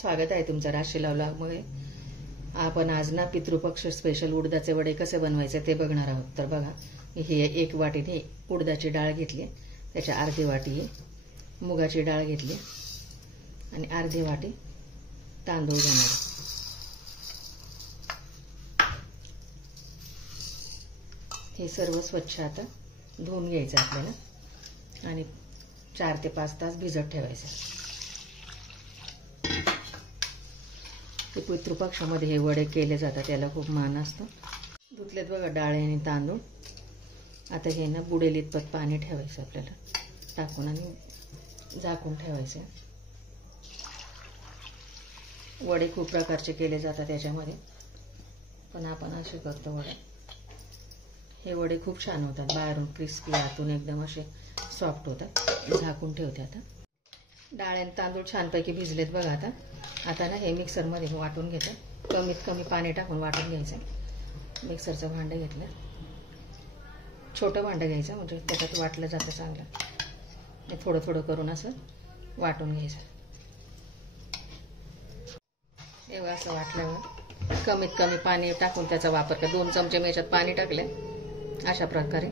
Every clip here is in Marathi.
स्वागत आहे तुमचं राशीला व्लॉगमध्ये। आपण आज ना पितृपक्ष स्पेशल उडदाचे वडे कसे बनवायचे ते बघणार आहोत। तर बघा, ही एक वाटीने उडदाची डाळ घेतली, त्याच्या अर्धी वाटी मुगाची डाळ घेतली आणि अर्धी वाटी तांदूळ घेणार। हे सर्व स्वच्छ आता धुवून घ्यायचं आपल्याला आणि 4 ते 5 तास भिजत ठेवायचं। पितृपक्षामध्ये हे वडे केले जातात, त्याला खूप मान असतो। धुतलेत बघा डाळ आणि तांदूळ। आता हे ना बुडेल इतपत पाणी ठेवायचं आपल्याला टाकून आणि झाकून ठेवायचं। वडे खूप प्रकारचे केले जातात त्याच्यामध्ये, पण आपण असे करतो वडे। हे वडे खूप छान होतात, बाहेरून क्रिस्पी, आतून एकदम असे सॉफ्ट होतात। झाकून ठेवते आता। डाळ आणि तांदूळ छानपैकी भिजलेत बघा। आता ना हे मिक्सरमध्ये वाटून घेते, कमीत कमी पाणी टाकून वाटून घ्यायचं। मिक्सरचं भांडं घेतलं, छोटं भांडं घ्यायचं म्हणजे त्याच्यात वाटलं जातं चांगलं। हे थोडं थोडं करून असं वाटून घ्यायचं। एवढं असं वाटल्यावर कमीत कमी पाणी टाकून त्याचा वापर कर। 2 चमचे मी याच्यात पाणी टाकले, अशा प्रकारे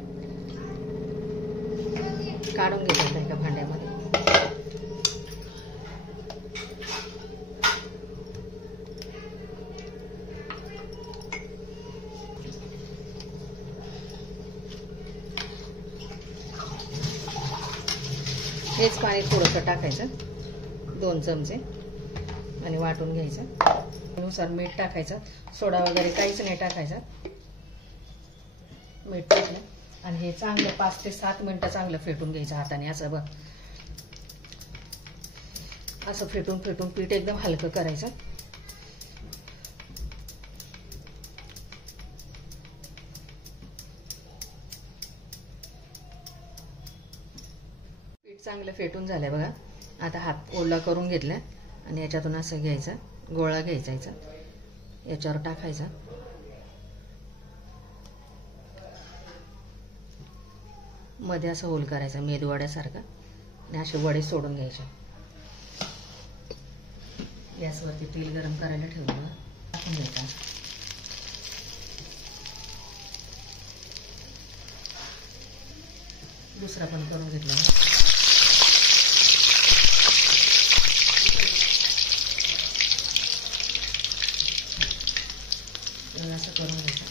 काढून घ्यायचं एका भांड्यामध्ये। हेच पाणी थोडंसं टाकायचं, 2 चमचे, आणि वाटून घ्यायचं। त्यानुसार मीठ टाकायचं, सोडा वगैरे काहीच नाही टाकायचं। मीठ टाकलं आणि हे चांगलं 5 ते 7 मिनिटं चांगलं फेटून घ्यायचं हाताने। असं बघ, असं फेटून फेटून पीठ एकदम हलकं करायचं। चांगलं फेटून झालंय बघा। आता हात ओला करून घेतला आणि याच्यातून असं घ्यायचं, गोळा घ्यायचा, याच्यावर टाकायचा। मध्ये असं होल करायचा मेदूवड्यासारखा आणि असे वडे सोडून घ्यायचे। गॅसवरती तेल गरम करायला ठेवलं, टाकून घ्यायचा। दुसरा पण करून घेतला, असं करून घ्यायचं।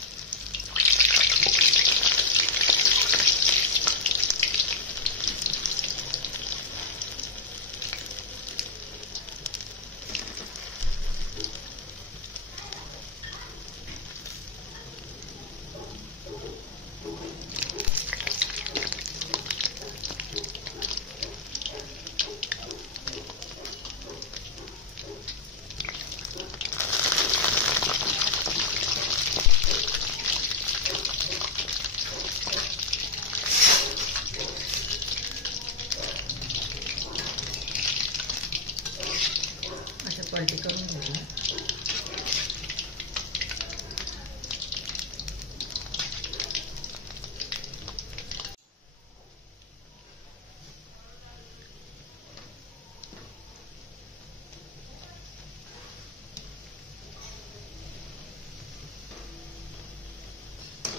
पलटी करून घ्यायची।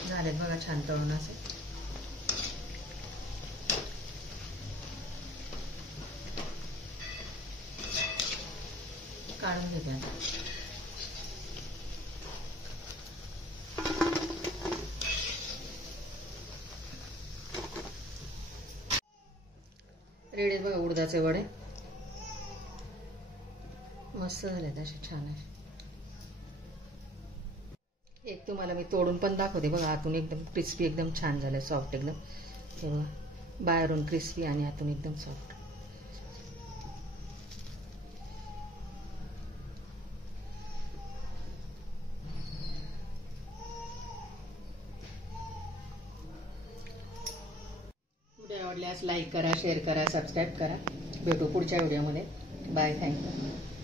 झालेत बघा छान तळून असे। काढून घेते आता। रेडी बघा उडदाचे वडे, मस्त झाले असे छान आहे। एक तुम्हाला मी तोडून पण दाखवते बघा, आतून एकदम क्रिस्पी, एकदम छान झाले, सॉफ्ट एकदम। हे बघा, बाहेरून क्रिस्पी आणि आतून एकदम सॉफ्ट। व्हिडिओ आवडल्यास लाईक करा, शेअर करा, सबस्क्राईब करा। भेटू पुढच्या व्हिडिओमध्ये। Bye, thank you.